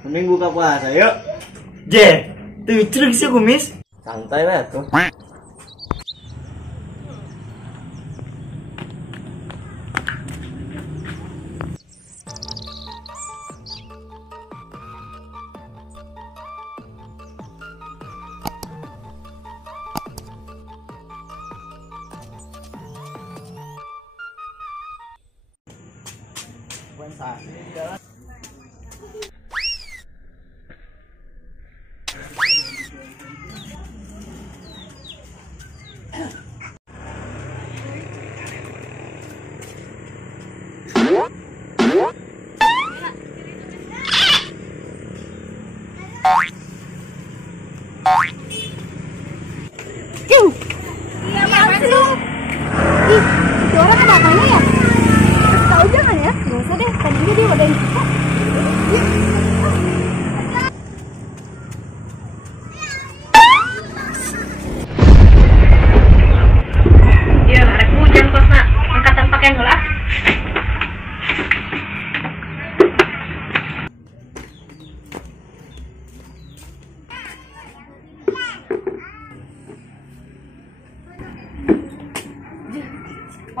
Mending buka puasa yuk. Tuh ceruk sih kumis. Santai lah tuh. Iya, apaan sih? Ih, itu orang ada apanya ya? Tahu jangan ya? Nggak usah deh, tadinya dia udah kita. Ya, arek hujan kosna. Angkatan pakaian heula.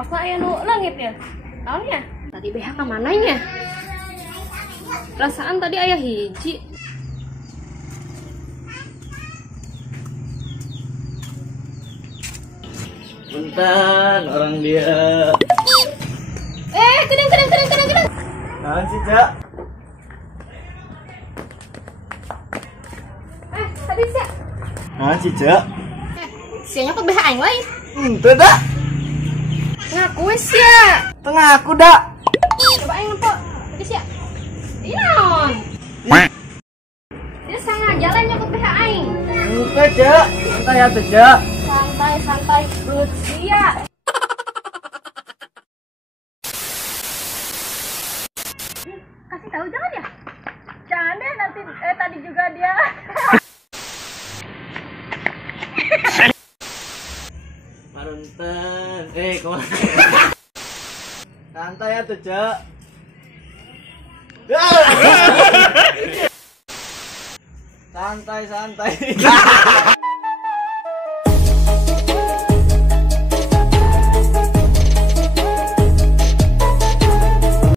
Masa aya nu langit ya? Naonnya? Tadi BH ka mananya? Perasaan tadi aya hiji. Bentar, orang dia. Kedeng. Naon sih, Cak? Tadi sih. Naon sih, Cak? Sianya kok BH aing lain. Henteu dah. Ngaku sih ya. Tengah aku dah. Coba aing nempel. Tadi sih. Iya naon? Dia sengaja lah nyokot BH aing. Henteu, Cak. Santai atuh, Cak. Santai. Good sia. Kasih tahu jangan ya? Jangan deh nanti tadi juga dia. Marunten. Kemana? Santai atuh, Cak. Santai.